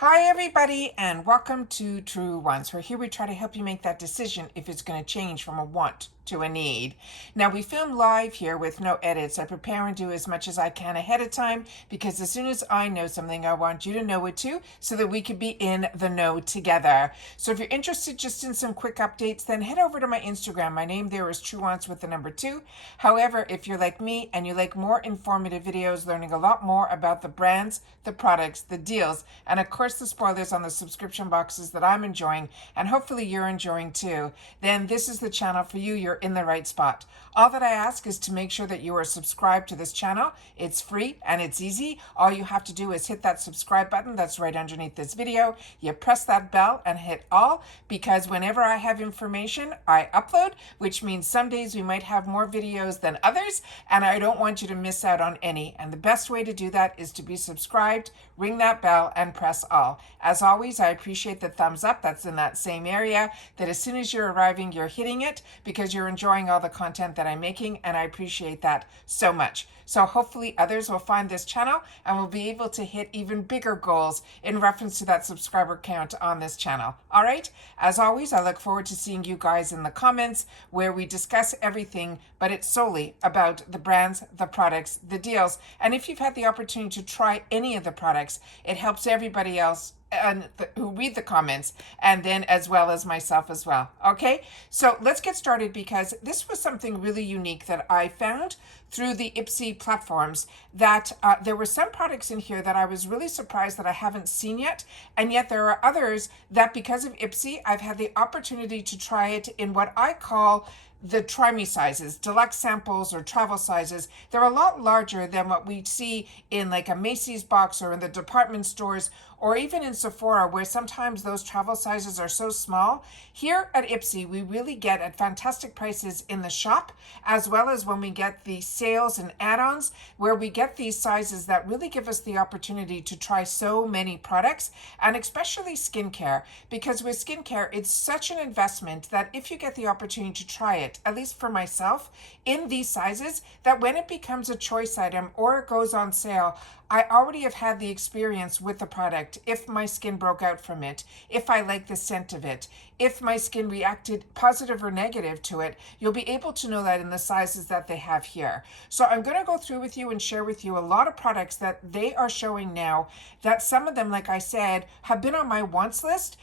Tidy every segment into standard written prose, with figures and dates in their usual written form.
Hi everybody and welcome to Truewants, where here we try to help you make that decision if it's going to change from a want to a need. Now we film live here with no edits. I prepare and do as much as I can ahead of time because as soon as I know something, I want you to know it too, so that we could be in the know together. So if you're interested just in some quick updates, then head over to my Instagram. My name there is Truewants with the number 2. However, if you're like me and you like more informative videos, learning a lot more about the brands, the products, the deals, and of course the spoilers on the subscription boxes that I'm enjoying and hopefully you're enjoying too, then this is the channel for you. You're in the right spot. All that I ask is to make sure that you are subscribed to this channel. It's free and it's easy. All you have to do is hit that subscribe button that's right underneath this video. You press that bell and hit all, because whenever I have information, I upload, which means some days we might have more videos than others, and I don't want you to miss out on any. And the best way to do that is to be subscribed, ring that bell, and press all. As always, I appreciate the thumbs up that's in that same area, that as soon as you're arriving, you're hitting it because you're enjoying all the content that I'm making, and I appreciate that so much. So hopefully others will find this channel and will be able to hit even bigger goals in reference to that subscriber count on this channel. All right, as always, I look forward to seeing you guys in the comments where we discuss everything, but it's solely about the brands, the products, the deals. And if you've had the opportunity to try any of the products, it helps everybody else and who read the comments, and then as well as myself as well. Okay, so let's get started, because this was something really unique that I found through the Ipsy platforms, that there were some products in here that I was really surprised that I haven't seen yet, and yet there are others that because of Ipsy I've had the opportunity to try it in what I call the try me sizes, deluxe samples or travel sizes. They're a lot larger than what we see in like a Macy's box or in the department stores or even in Sephora, where sometimes those travel sizes are so small. Here at Ipsy, we really get at fantastic prices in the shop, as well as when we get the sales and add-ons, where we get these sizes that really give us the opportunity to try so many products, and especially skincare, because with skincare, it's such an investment that if you get the opportunity to try it, at least for myself, in these sizes, that when it becomes a choice item or it goes on sale, I already have had the experience with the product. If my skin broke out from it, if I like the scent of it, if my skin reacted positive or negative to it, you'll be able to know that in the sizes that they have here. So I'm going to go through with you and share with you a lot of products that they are showing now, that some of them, like I said, have been on my wants list.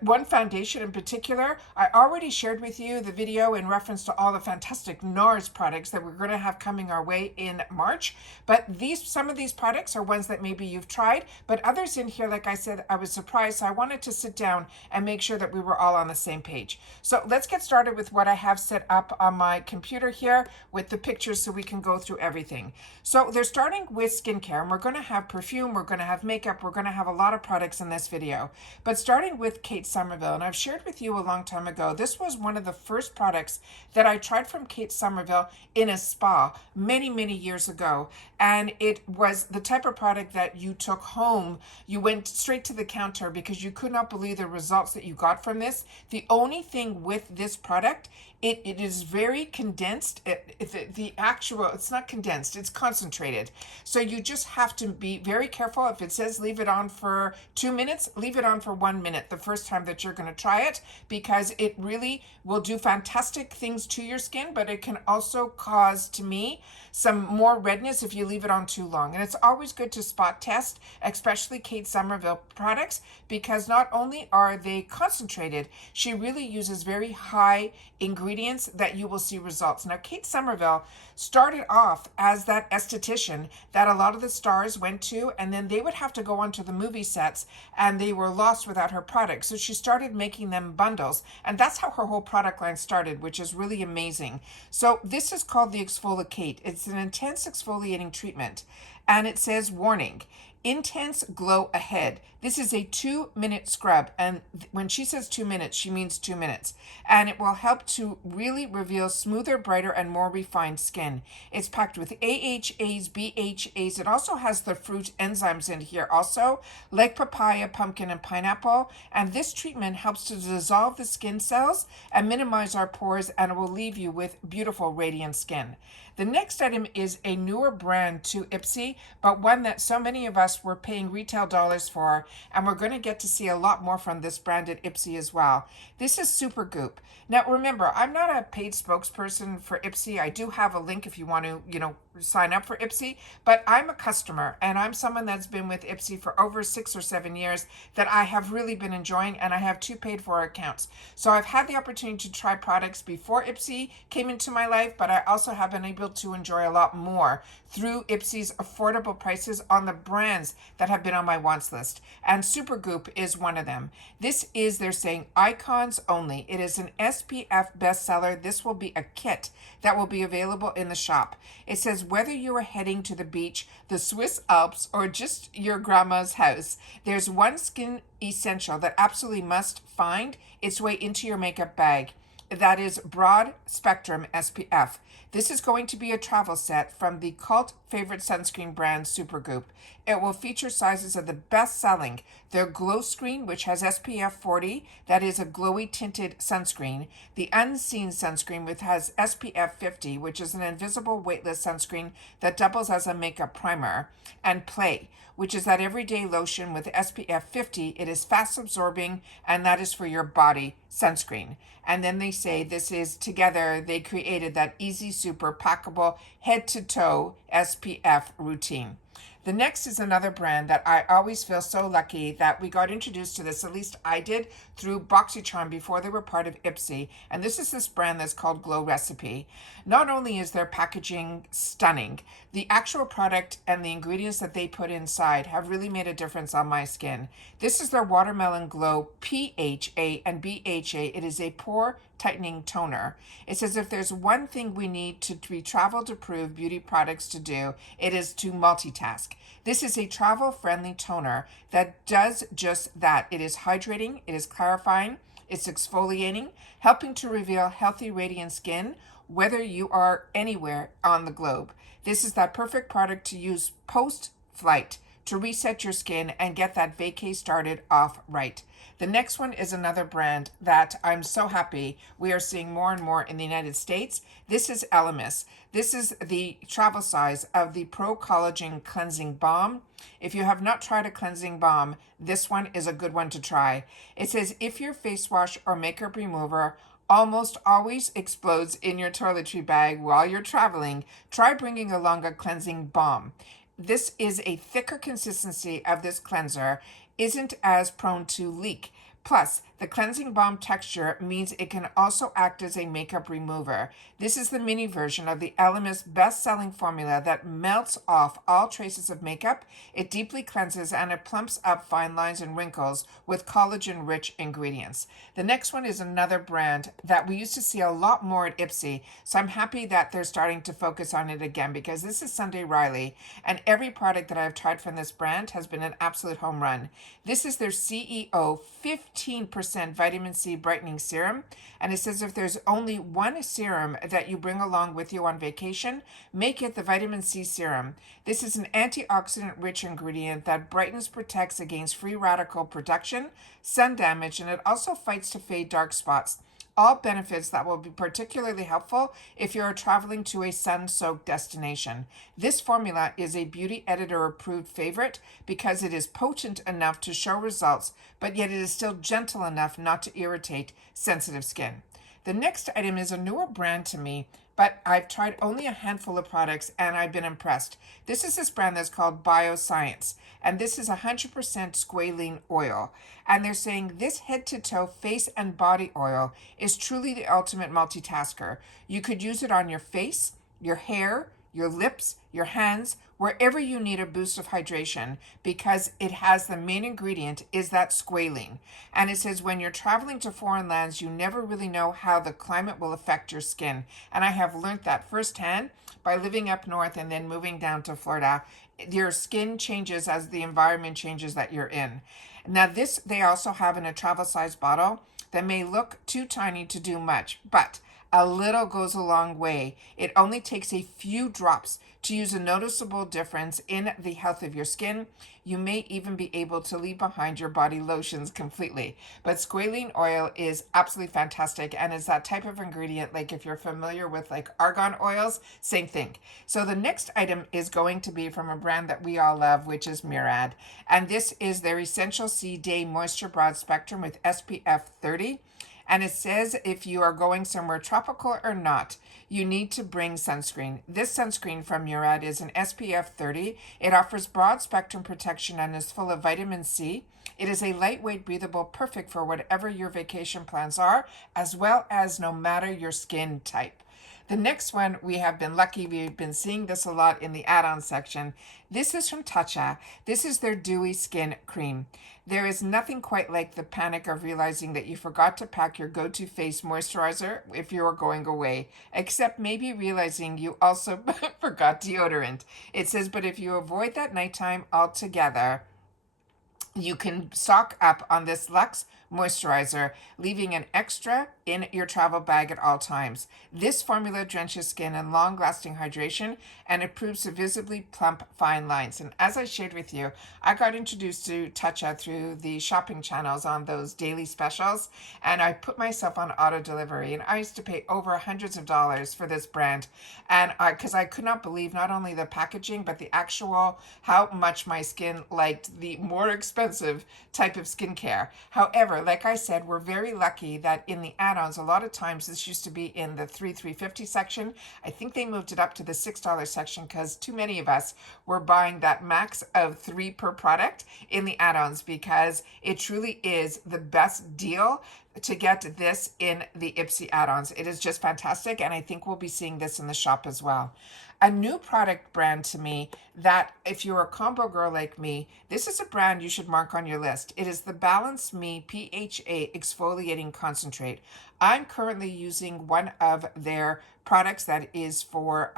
One foundation in particular, I already shared with you the video in reference to all the fantastic NARS products that we're going to have coming our way in March. But some of these products are ones that maybe you've tried, but others in here, like I said, I was surprised. So I wanted to sit down and make sure that we were all on the same page. So let's get started with what I have set up on my computer here with the pictures so we can go through everything. So they're starting with skincare, and we're going to have perfume, we're going to have makeup, we're going to have a lot of products in this video. But starting with Kate Somerville, and I've shared with you a long time ago, this was one of the first products that I tried from Kate Somerville in a spa many years ago, and it was the type of product that you took home. You went straight to the counter because you could not believe the results that you got from this. The only thing with this product, it is very condensed. It's not condensed, it's concentrated. So you just have to be very careful. If it says leave it on for 2 minutes, leave it on for 1 minute the first time that you're going to try it, because it really will do fantastic things to your skin, but it can also cause, to me, some more redness if you leave it on too long. And it's always good to spot test, especially Kate Somerville products, because not only are they concentrated, she really uses very high ingredients that you will see results. Now, Kate Somerville started off as that esthetician that a lot of the stars went to, and then they would have to go onto the movie sets and they were lost without her products. So she started making them bundles, and that's how her whole product line started, which is really amazing. So this is called the Exfoliate. It's an intense exfoliating treatment, and it says warning, intense glow ahead. This is a 2-minute scrub, and when she says 2 minutes, she means 2 minutes, and it will help to really reveal smoother, brighter, and more refined skin. It's packed with AHAs, BHAs. It also has the fruit enzymes in here also, like papaya, pumpkin, and pineapple, and this treatment helps to dissolve the skin cells and minimize our pores, and it will leave you with beautiful, radiant skin. The next item is a newer brand to Ipsy, but one that so many of us were paying retail dollars for, and we're going to get to see a lot more from this brand at Ipsy as well. This is Supergoop. Now remember, I'm not a paid spokesperson for Ipsy. I do have a link if you want to, sign up for Ipsy, but I'm a customer and I'm someone that's been with Ipsy for over 6 or 7 years that I have really been enjoying, and I have 2 paid for accounts. So I've had the opportunity to try products before Ipsy came into my life, but I also have been able to enjoy a lot more through Ipsy's affordable prices on the brands that have been on my wants list. And Supergoop is one of them. This is, they're saying, icons only. It is an SPF bestseller. This will be a kit that will be available in the shop. It says whether you are heading to the beach, the Swiss Alps, or just your grandma's house, there's one skin essential that absolutely must find its way into your makeup bag. That is broad spectrum SPF. This is going to be a travel set from the cult favorite sunscreen brand Supergoop. It will feature sizes of the best-selling, their Glow Screen, which has SPF 40, that is a glowy tinted sunscreen, the Unseen sunscreen, which has SPF 50, which is an invisible weightless sunscreen that doubles as a makeup primer, and Play, which is that everyday lotion with SPF 50. It is fast absorbing, and that is for your body sunscreen. And then they say this is together, they created that easy, super packable head to toe SPF routine. The next is another brand that I always feel so lucky that we got introduced to this, at least I did, through BoxyCharm before they were part of Ipsy. And this is this brand that's called Glow Recipe. Not only is their packaging stunning, the actual product and the ingredients that they put inside have really made a difference on my skin. This is their Watermelon Glow PHA and BHA. It is a pore tightening toner. It says if there's one thing we need to be travel-approved beauty products to do, it is to multitask. This is a travel-friendly toner that does just that. It is hydrating, it is clarifying, it's exfoliating, helping to reveal healthy, radiant skin, whether you are anywhere on the globe. This is that perfect product to use post-flight to reset your skin and get that vacay started off right. The next one is another brand that I'm so happy we are seeing more and more in the United States. This is Elemis. This is the travel size of the Pro Collagen Cleansing Balm. If you have not tried a cleansing balm, this one is a good one to try. It says if your face wash or makeup remover almost always explodes in your toiletry bag while you're traveling, try bringing along a cleansing balm. This is a thicker consistency of this cleanser, isn't as prone to leak. Plus, the cleansing balm texture means it can also act as a makeup remover. This is the mini version of the Elemis best-selling formula that melts off all traces of makeup. It deeply cleanses and it plumps up fine lines and wrinkles with collagen-rich ingredients. The next one is another brand that we used to see a lot more at Ipsy, so I'm happy that they're starting to focus on it again because this is Sunday Riley, and every product that I've tried from this brand has been an absolute home run. This is their CEO 15% vitamin C brightening serum, and it says if there's only one serum that you bring along with you on vacation, make it the vitamin C serum. This is an antioxidant rich ingredient that brightens, protects against free radical production, sun damage, and it also fights to fade dark spots. All benefits that will be particularly helpful if you're traveling to a sun-soaked destination. This formula is a beauty editor approved favorite because it is potent enough to show results, but yet it is still gentle enough not to irritate sensitive skin. The next item is a newer brand to me, but I've tried only a handful of products and I've been impressed. This is this brand that's called Bioscience, and this is 100% squalene oil. And they're saying this head-to-toe face and body oil is truly the ultimate multitasker. You could use it on your face, your hair, your lips, your hands, wherever you need a boost of hydration, because it has the main ingredient is that squalene. And it says when you're traveling to foreign lands, you never really know how the climate will affect your skin. And I have learned that firsthand by living up north and then moving down to Florida. Your skin changes as the environment changes that you're in. Now this they also have in a travel size bottle that may look too tiny to do much, but A little goes a long way. It only takes a few drops to use a noticeable difference in the health of your skin. You may even be able to leave behind your body lotions completely. But squalene oil is absolutely fantastic, and is that type of ingredient, like if you're familiar with like argan oils, same thing. So the next item is going to be from a brand that we all love, which is Murad. And this is their Essential C Day Moisture Broad Spectrum with SPF 30. And it says if you are going somewhere tropical or not, you need to bring sunscreen. This sunscreen from Murad is an SPF 30. It offers broad spectrum protection and is full of vitamin C. It is a lightweight, breathable, perfect for whatever your vacation plans are, as well as no matter your skin type. The next one, we have been lucky. We've been seeing this a lot in the add-on section. This is from Tatcha. This is their Dewy Skin Cream. There is nothing quite like the panic of realizing that you forgot to pack your go-to face moisturizer if you are going away, except maybe realizing you also forgot deodorant. It says, but if you avoid that nighttime altogether, you can stock up on this Luxe moisturizer, leaving an extra in your travel bag at all times. This formula drenches skin in long-lasting hydration, and it proves to visibly plump fine lines. And as I shared with you, I got introduced to Tatcha through the shopping channels on those daily specials, and I put myself on auto delivery, and I used to pay over hundreds of dollars for this brand, and because I could not believe not only the packaging but the actual how much my skin liked the more expensive type of skincare. However, like I said, we're very lucky that in the add-ons, a lot of times this used to be in the $3.50 section. I think they moved it up to the $6 section because too many of us were buying that max of 3 per product in the add-ons, because it truly is the best deal to get this in the Ipsy add-ons. It is just fantastic, and I think we'll be seeing this in the shop as well. A new product brand to me that if you're a combo girl like me, this is a brand you should mark on your list. It is the Balance Me PHA Exfoliating Concentrate. I'm currently using one of their products that is for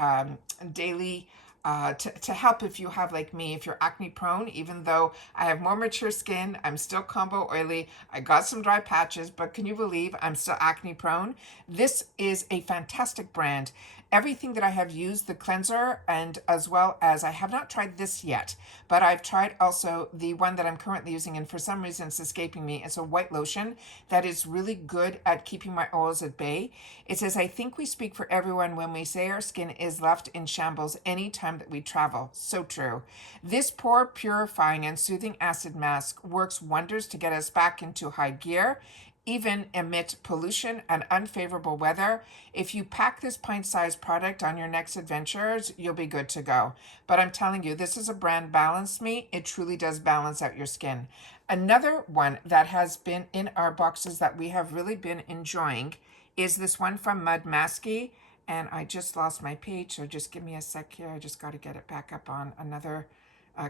daily to help if you have, like me, if you're acne prone. Even though I have more mature skin, I'm still combo oily. I got some dry patches, but can you believe I'm still acne prone? This is a fantastic brand. Everything that I have used, the cleanser, and as well as, I have not tried this yet, but I've tried also the one that I'm currently using, and for some reason it's escaping me. It's a white lotion that is really good at keeping my oils at bay. It says, I think we speak for everyone when we say our skin is left in shambles anytime that we travel. So true. This pore purifying and soothing acid mask works wonders to get us back into high gear, even amid pollution and unfavorable weather. If you pack this pint-sized product on your next adventures, you'll be good to go. But I'm telling you, this is a brand, Balance Me. It truly does balance out your skin. Another one that has been in our boxes that we have really been enjoying is this one from Mud Masky. And I just lost my page, so just give me a sec here. I just got to get it back up on another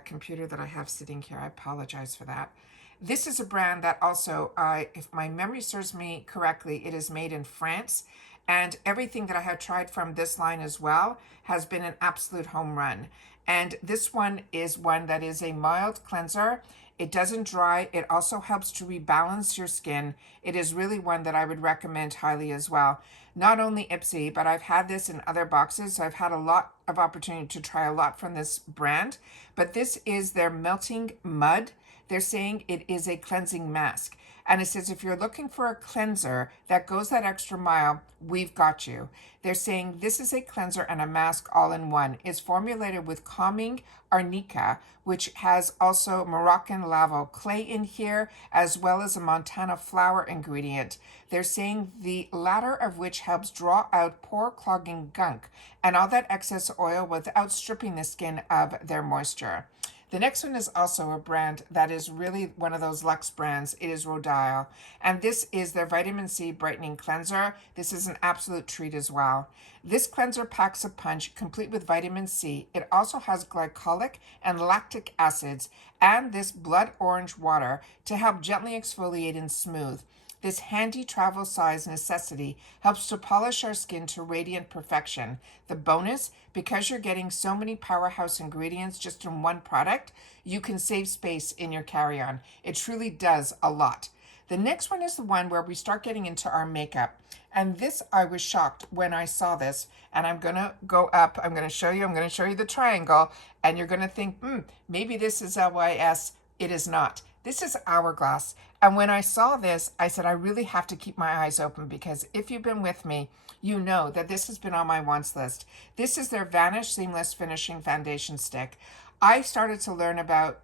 computer that I have sitting here. I apologize for that. This is a brand that also, if my memory serves me correctly, it is made in France. And everything that I have tried from this line as well has been an absolute home run. And this one is one that is a mild cleanser. It doesn't dry. It also helps to rebalance your skin. It is really one that I would recommend highly as well. Not only Ipsy, but I've had this in other boxes. So I've had a lot of opportunity to try a lot from this brand. But this is their Melting Mud. They're saying it is a cleansing mask. And it says, if you're looking for a cleanser that goes that extra mile, we've got you. They're saying this is a cleanser and a mask all in one. It's formulated with calming arnica, which has also Moroccan lavo clay in here, as well as a Montana flower ingredient. They're saying the latter of which helps draw out pore clogging gunk and all that excess oil without stripping the skin of their moisture. The next one is also a brand that is really one of those luxe brands. It is Rodial, and this is their Vitamin C Brightening Cleanser. This is an absolute treat as well. This cleanser packs a punch, complete with vitamin C. It also has glycolic and lactic acids and this blood orange water to help gently exfoliate and smooth. This handy travel size necessity helps to polish our skin to radiant perfection. The bonus, because you're getting so many powerhouse ingredients just in one product, you can save space in your carry-on. It truly does a lot. The next one is the one where we start getting into our makeup. And this, I was shocked when I saw this. And I'm going to go up. I'm going to show you the triangle. And you're going to think, maybe this is LYS. It is not. This is Hourglass. And when I saw this, I said, I really have to keep my eyes open, because if you've been with me, you know that this has been on my wants list. This is their Vanish Seamless Finishing Foundation Stick. I started to learn about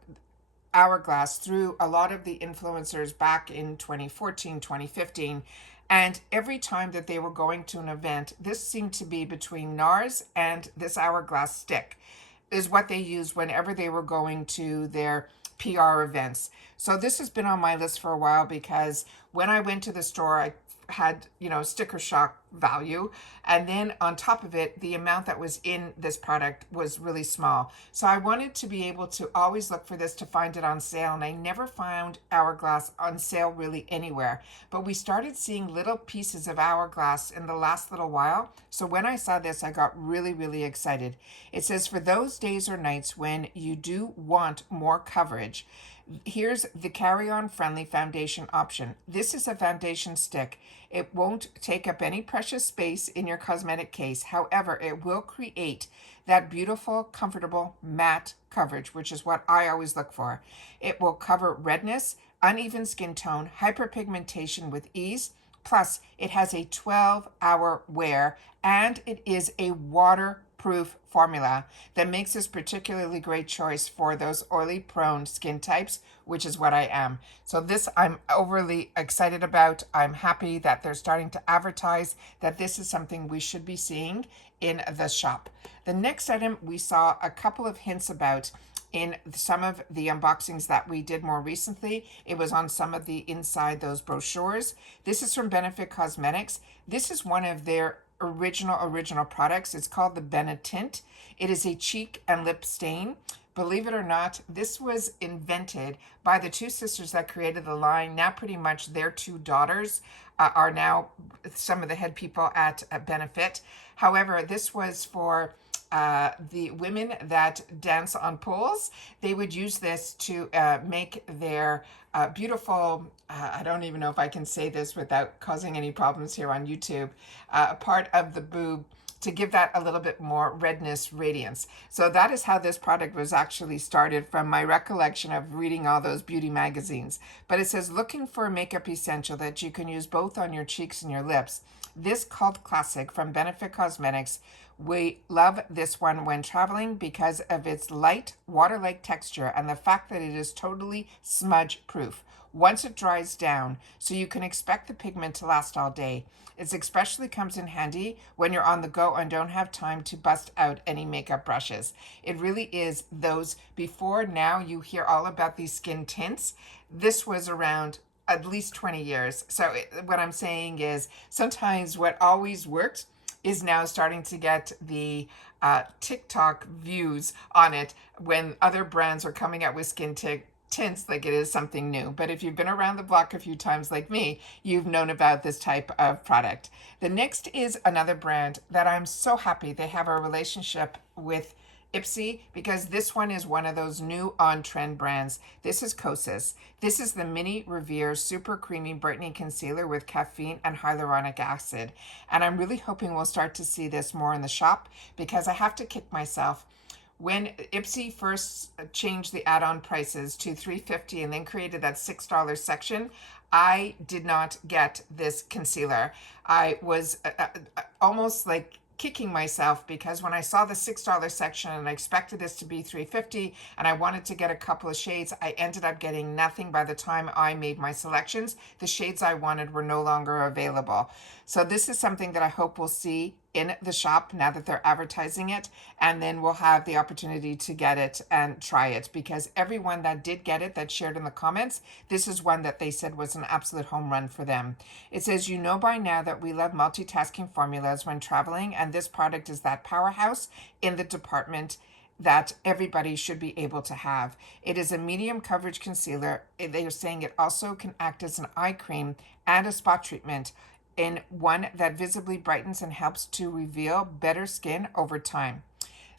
Hourglass through a lot of the influencers back in 2014, 2015. And every time that they were going to an event, this seemed to be between NARS and this Hourglass stick is what they used whenever they were going to their PR events. So this has been on my list for a while, because when I went to the store, I had, sticker shock value. And then on top of it, the amount that was in this product was really small. So I wanted to be able to always look for this to find it on sale. And I never found Hourglass on sale really anywhere. But we started seeing little pieces of Hourglass in the last little while. So when I saw this, I got really, really excited. It says, for those days or nights when you do want more coverage, here's the carry-on friendly foundation option. This is a foundation stick. It won't take up any precious space in your cosmetic case. However, it will create that beautiful, comfortable, matte coverage, which is what I always look for. It will cover redness, uneven skin tone, hyperpigmentation with ease. Plus, it has a 12-hour wear, and it is a waterproof formula that makes this particularly great choice for those oily prone skin types, which is what I am. So this I'm overly excited about. I'm happy that they're starting to advertise that this is something we should be seeing in the shop. The next item we saw a couple of hints about in some of the unboxings that we did more recently. It was on some of the inside those brochures. This is from Benefit Cosmetics. This is one of their original products. It's called the Benetint. It is a cheek and lip stain. Believe it or not, this was invented by the two sisters that created the line. Now pretty much their two daughters are now some of the head people at Benefit. However, this was for the women that dance on poles. They would use this to make their beautiful, I don't even know if I can say this without causing any problems here on YouTube, part of the boob, to give that a little bit more redness radiance. So that is how this product was actually started, from my recollection of reading all those beauty magazines. But it says, looking for a makeup essential that you can use both on your cheeks and your lips. This cult classic from Benefit Cosmetics. We love this one when traveling because of its light, water-like texture and the fact that it is totally smudge-proof once it dries down, so you can expect the pigment to last all day. It especially comes in handy when you're on the go and don't have time to bust out any makeup brushes. It really is those before now you hear all about these skin tints. This was around at least 20 years. So what I'm saying is sometimes what always worked is now starting to get the TikTok views on it when other brands are coming out with skin tints like it is something new. But if you've been around the block a few times like me, you've known about this type of product. The next is another brand that I'm so happy they have a relationship with Ipsy, because this one is one of those new on-trend brands. This is Kosas. This is the Mini Revere Super Creamy Brightening Concealer with caffeine and hyaluronic acid. And I'm really hoping we'll start to see this more in the shop, because I have to kick myself. When Ipsy first changed the add-on prices to $3.50 and then created that $6 section, I did not get this concealer. I was almost like kicking myself, because when I saw the $6 section and I expected this to be $3.50 and I wanted to get a couple of shades, I ended up getting nothing by the time I made my selections. The shades I wanted were no longer available. So this is something that I hope we'll see in the shop now that they're advertising it, and then we'll have the opportunity to get it and try it, because everyone that did get it that shared in the comments, this is one that they said was an absolute home run for them. It says, you know by now that we love multitasking formulas when traveling, and this product is that powerhouse in the department that everybody should be able to have. It is a medium coverage concealer. They are saying it also can act as an eye cream and a spot treatment, in one that visibly brightens and helps to reveal better skin over time.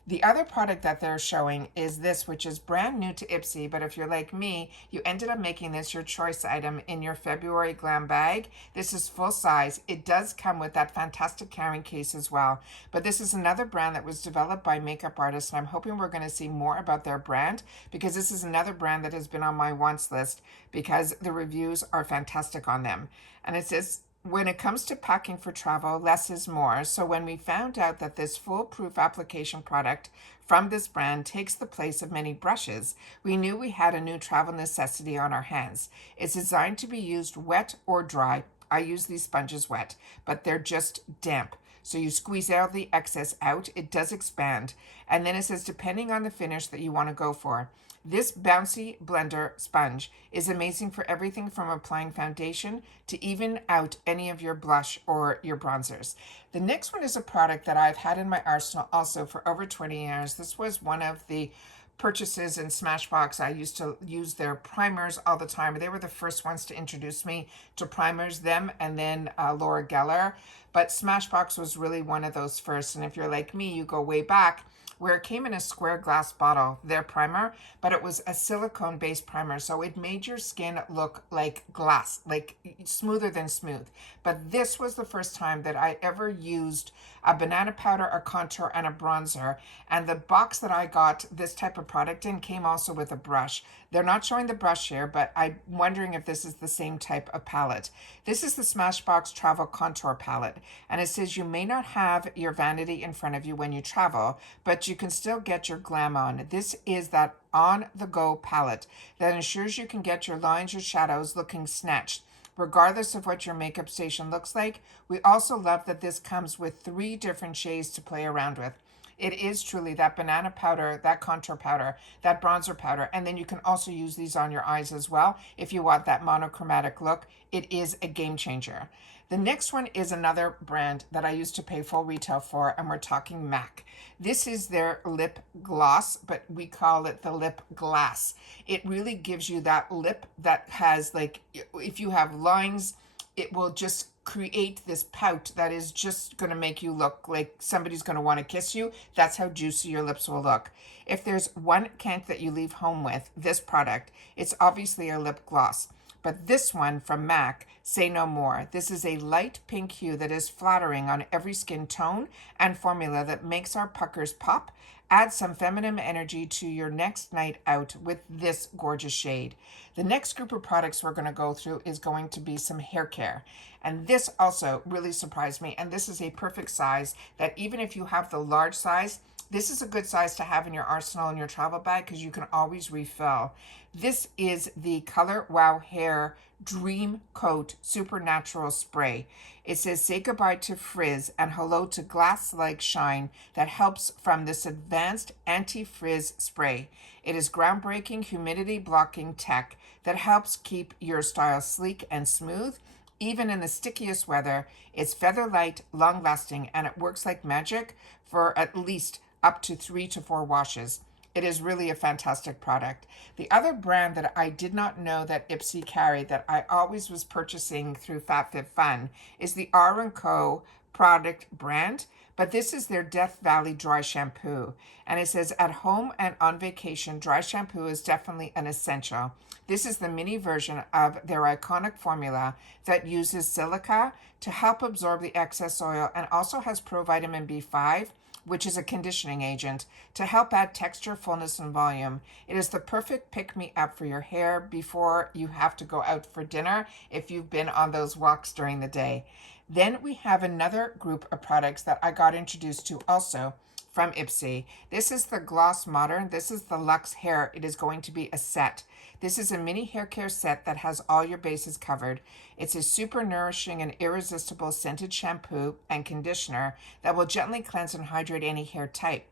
The other product that they're showing is this, which is brand new to Ipsy, but if you're like me, you ended up making this your choice item in your February glam bag. This is full size. It does come with that fantastic carrying case as well, but this is another brand that was developed by makeup artists, and I'm hoping we're going to see more about their brand, because this is another brand that has been on my wants list because the reviews are fantastic on them. And it says, when it comes to packing for travel, less is more. So when we found out that this foolproof application product from this brand takes the place of many brushes, we knew we had a new travel necessity on our hands. It's designed to be used wet or dry. I use these sponges wet, but they're just damp. So you squeeze all the excess out, it does expand. And then it says, depending on the finish that you want to go for. This bouncy blender sponge is amazing for everything from applying foundation to even out any of your blush or your bronzers. The next one is a product that I've had in my arsenal also for over 20 years. This was one of the purchases in Smashbox. I used to use their primers all the time. They were the first ones to introduce me to primers, them and then Laura Geller. But Smashbox was really one of those first. And if you're like me, you go way back, where it came in a square glass bottle, their primer, but it was a silicone-based primer, so it made your skin look like glass, like smoother than smooth. But this was the first time that I ever used a banana powder, a contour, and a bronzer, and the box that I got this type of product in came also with a brush. They're not showing the brush here, but I'm wondering if this is the same type of palette. This is the Smashbox Travel Contour Palette, and it says you may not have your vanity in front of you when you travel, but you can still get your glam on. This is that on-the-go palette that ensures you can get your lines or shadows looking snatched, regardless of what your makeup station looks like. We also love that this comes with 3 different shades to play around with. It is truly that banana powder, that contour powder, that bronzer powder, and then you can also use these on your eyes as well if you want that monochromatic look. It is a game changer. The next one is another brand that I used to pay full retail for, and we're talking MAC. This is their lip gloss, but we call it the lip glass. It really gives you that lip that has, like, if you have lines, it will just create this pout that is just going to make you look like somebody's going to want to kiss you. That's how juicy your lips will look. If there's one kink that you leave home with this product, it's obviously a lip gloss. But this one from MAC, say no more. This is a light pink hue that is flattering on every skin tone and formula that makes our puckers pop. Add some feminine energy to your next night out with this gorgeous shade. The next group of products we're going to go through is going to be some hair care. And this also really surprised me. And this is a perfect size that even if you have the large size, this is a good size to have in your arsenal in your travel bag because you can always refill. This is the Color Wow Hair Dream Coat Supernatural Spray. It says say goodbye to frizz and hello to glass-like shine that helps from this advanced anti-frizz spray. It is groundbreaking humidity blocking tech that helps keep your style sleek and smooth. Even in the stickiest weather, it's feather light, long lasting, and it works like magic for at least up to 3 to 4 washes. It is really a fantastic product. The other brand that I did not know that Ipsy carried that I always was purchasing through FabFitFun is the R & Co product brand, but this is their Death Valley Dry Shampoo. And it says at home and on vacation, dry shampoo is definitely an essential. This is the mini version of their iconic formula that uses silica to help absorb the excess oil and also has provitamin B5, which is a conditioning agent, to help add texture, fullness, and volume. It is the perfect pick-me-up for your hair before you have to go out for dinner if you've been on those walks during the day. Then we have another group of products that I got introduced to also from Ipsy. This is the Gloss Modern. This is the Luxe Hair. It is going to be a set. This is a mini hair care set that has all your bases covered. It's a super nourishing and irresistible scented shampoo and conditioner that will gently cleanse and hydrate any hair type.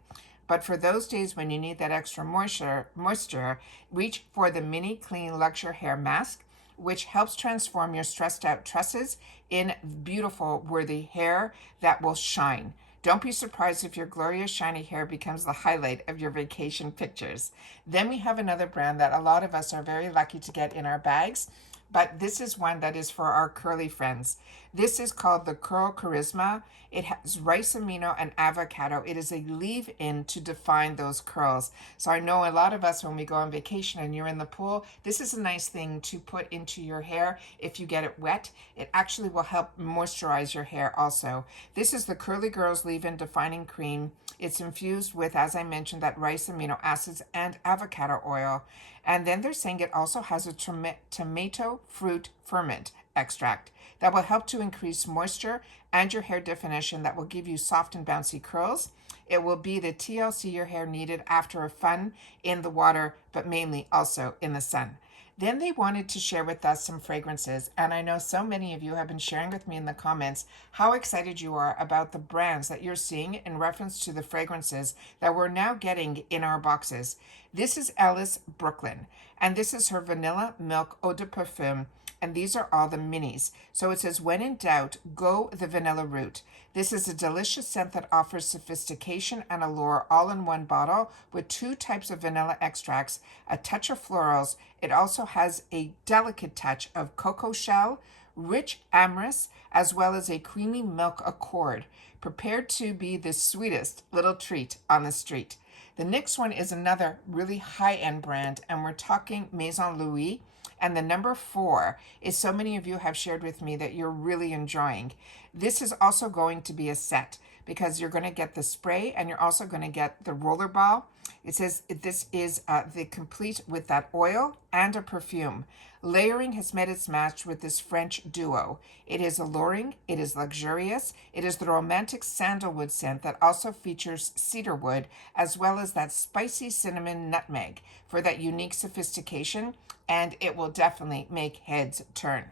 But for those days when you need that extra moisture, reach for the Mini Clean Luxure Hair Mask, which helps transform your stressed out tresses in beautiful, worthy hair that will shine. Don't be surprised if your glorious shiny hair becomes the highlight of your vacation pictures. Then we have another brand that a lot of us are very lucky to get in our bags, but this is one that is for our curly friends. This is called the Curl Charisma. It has rice amino and avocado. It is a leave-in to define those curls. So I know a lot of us, when we go on vacation and you're in the pool, this is a nice thing to put into your hair if you get it wet. It actually will help moisturize your hair also. This is the Curly Girls Leave-In Defining Cream. It's infused with, as I mentioned, that rice amino acids and avocado oil. And then they're saying it also has a tomato fruit ferment extract that will help to increase moisture and your hair definition, that will give you soft and bouncy curls. It will be the TLC your hair needed after a fun in the water, but mainly also in the sun. Then they wanted to share with us some fragrances, and I know so many of you have been sharing with me in the comments how excited you are about the brands that you're seeing in reference to the fragrances that we're now getting in our boxes. This is Alice Brooklyn, and this is her Vanilla Milk Eau de Perfume, and these are all the minis. So it says, when in doubt, go the vanilla route. This is a delicious scent that offers sophistication and allure all in one bottle with 2 types of vanilla extracts, a touch of florals. It also has a delicate touch of cocoa shell, rich amyris, as well as a creamy milk accord, prepared to be the sweetest little treat on the street. The next one is another really high-end brand, and we're talking Maison Louis. And the number 4 is, so many of you have shared with me that you're really enjoying. This is also going to be a set, because you're going to get the spray and you're also going to get the roller ball. It says this is the complete with that oil and a perfume. Layering has met its match with this French duo. It is alluring, it is luxurious, it is the romantic sandalwood scent that also features cedarwood, as well as that spicy cinnamon nutmeg for that unique sophistication, and it will definitely make heads turn.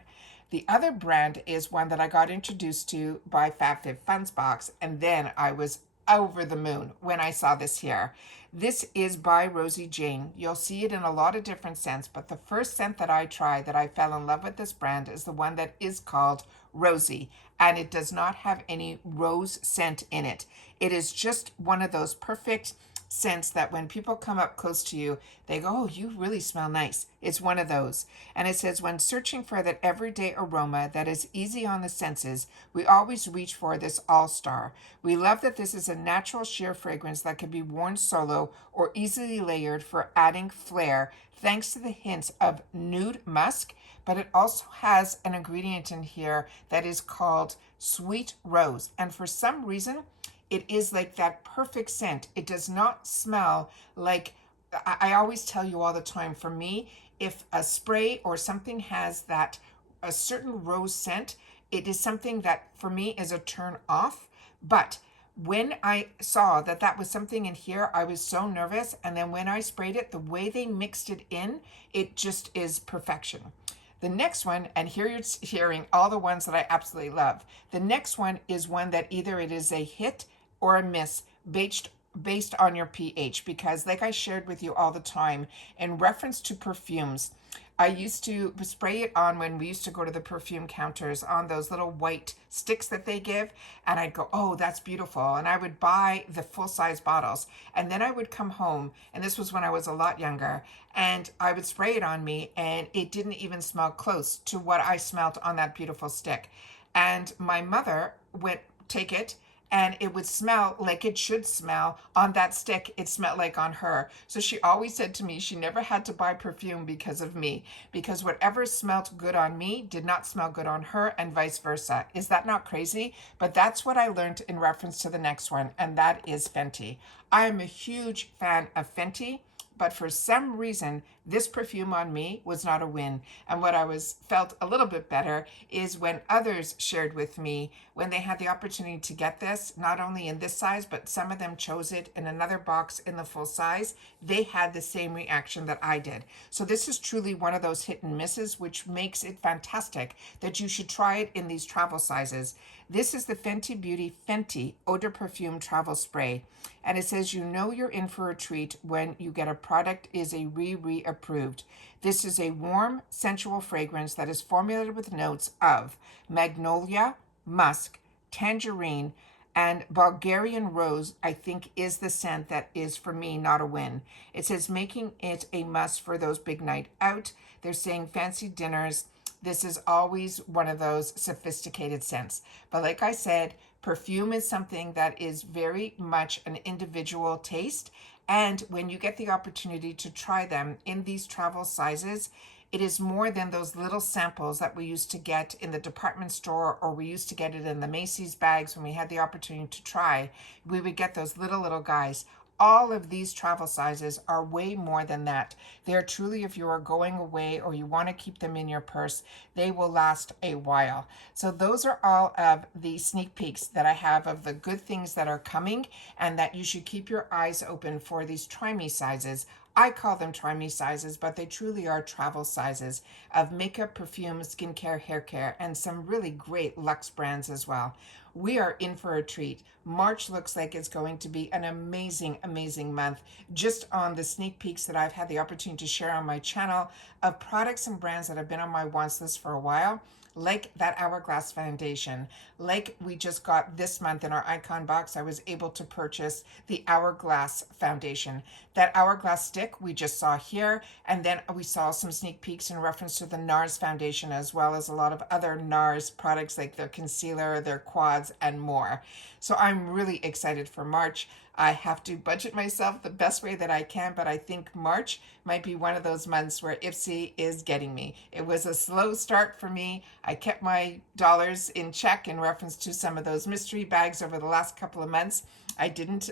The other brand is one that I got introduced to by FabFitFun's box, and then I was over the moon when I saw this here. This is by Rosie Jane. You'll see it in a lot of different scents, but the first scent that I tried that I fell in love with this brand is the one that is called Rosie, and it does not have any rose scent in it. It is just one of those perfect scents that when people come up close to you, they go, oh, you really smell nice. It's one of those. And it says, when searching for that everyday aroma that is easy on the senses, we always reach for this all-star. We love that this is a natural sheer fragrance that can be worn solo or easily layered for adding flair, thanks to the hints of nude musk, but it also has an ingredient in here that is called sweet rose. And for some reason, it is like that perfect scent. It does not smell like, I always tell you all the time, for me, if a spray or something has that a certain rose scent, it is something that for me is a turn off. But when I saw that that was something in here, I was so nervous. And then when I sprayed it, the way they mixed it in, it just is perfection. The next one, and here you're hearing all the ones that I absolutely love. The next one is one that either it is a hit or a miss based on your pH, because like I shared with you all the time, in reference to perfumes, I used to spray it on when we used to go to the perfume counters on those little white sticks that they give, and I'd go, oh, that's beautiful, and I would buy the full-size bottles, and then I would come home, and this was when I was a lot younger, and I would spray it on me, and it didn't even smell close to what I smelled on that beautiful stick. And my mother would take it, and it would smell like it should smell on that stick. It smelled like on her. So she always said to me she never had to buy perfume because of me, because whatever smelled good on me did not smell good on her, and vice versa. Is that not crazy? But that's what I learned in reference to the next one, and that is Fenty. I am a huge fan of Fenty, but for some reason, this perfume on me was not a win. And what I felt a little bit better is when others shared with me, when they had the opportunity to get this, not only in this size, but some of them chose it in another box in the full size, they had the same reaction that I did. So this is truly one of those hit and misses, which makes it fantastic that you should try it in these travel sizes. This is the Fenty Beauty Fenty Eau de Perfume Travel Spray. And it says, you know you're in for a treat when you get a product is a re-approved. This is a warm, sensual fragrance that is formulated with notes of magnolia, musk, tangerine, and Bulgarian rose, I think, is the scent that is, for me, not a win. It says making it a must for those big night out. They're saying fancy dinners. this is always one of those sophisticated scents. But like I said, perfume is something that is very much an individual taste. And when you get the opportunity to try them in these travel sizes, it is more than those little samples that we used to get in the department store, or we used to get it in the Macy's bags when we had the opportunity to try. We would get those little guys. All of these travel sizes are way more than that. They're truly, if you are going away or you want to keep them in your purse, they will last a while. So those are all of the sneak peeks that I have of the good things that are coming, and that you should keep your eyes open for these try me sizes. I call them try me sizes, but they truly are travel sizes of makeup, perfume, skincare, hair care, and some really great luxe brands as well. We are in for a treat. March looks like it's going to be an amazing, amazing month, just on the sneak peeks that I've had the opportunity to share on my channel of products and brands that have been on my wants list for a while, like that Hourglass foundation. Like we just got this month in our icon box, I was able to purchase the Hourglass foundation. That Hourglass stick we just saw here, and then we saw some sneak peeks in reference to the NARS foundation, as well as a lot of other NARS products like their concealer, their quads, and more. So I'm really excited for March. I have to budget myself the best way that I can, but I think March might be one of those months where Ipsy is getting me. It was a slow start for me. I kept my dollars in check in reference to some of those mystery bags over the last couple of months. I didn't,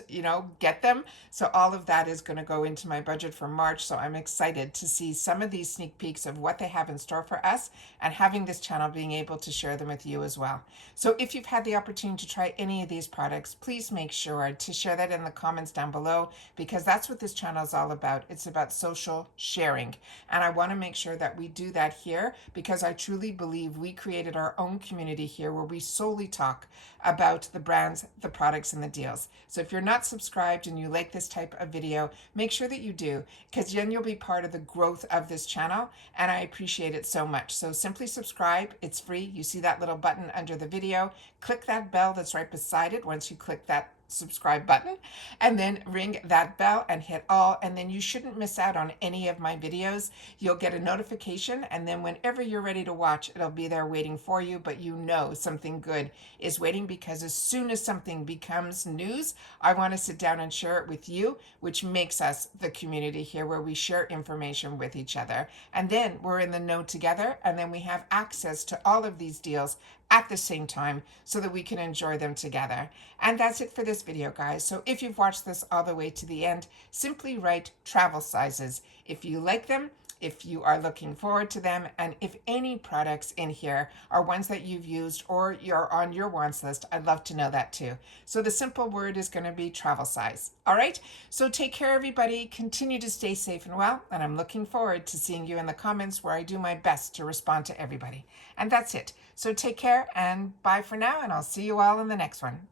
get them. So all of that is going to go into my budget for March. So I'm excited to see some of these sneak peeks of what they have in store for us, and having this channel being able to share them with you as well. So if you've had the opportunity to try any of these products, please make sure to share that in the comments down below, because that's what this channel is all about. It's about social sharing. And I want to make sure that we do that here, because I truly believe we created our own community here where we solely talk about the brands, the products, and the deals. So if you're not subscribed and you like this type of video, make sure that you do, because then you'll be part of the growth of this channel, and I appreciate it so much. So simply subscribe. It's free. You see that little button under the video. Click that bell that's right beside it once you click that subscribe button, and then ring that bell and hit all, and then you shouldn't miss out on any of my videos. You'll get a notification, and then whenever you're ready to watch, it'll be there waiting for you. But you know something good is waiting, because as soon as something becomes news, I want to sit down and share it with you, which makes us the community here where we share information with each other, and then we're in the know together, and then we have access to all of these deals at the same time so that we can enjoy them together. And that's it for this video, guys. So if you've watched this all the way to the end, simply write travel sizes if you like them, if you are looking forward to them, and if any products in here are ones that you've used or you're on your wants list, I'd love to know that too. So the simple word is going to be travel size. All right, so take care, everybody. Continue to stay safe and well, and I'm looking forward to seeing you in the comments, where I do my best to respond to everybody. And that's it. So take care, and bye for now, and I'll see you all in the next one.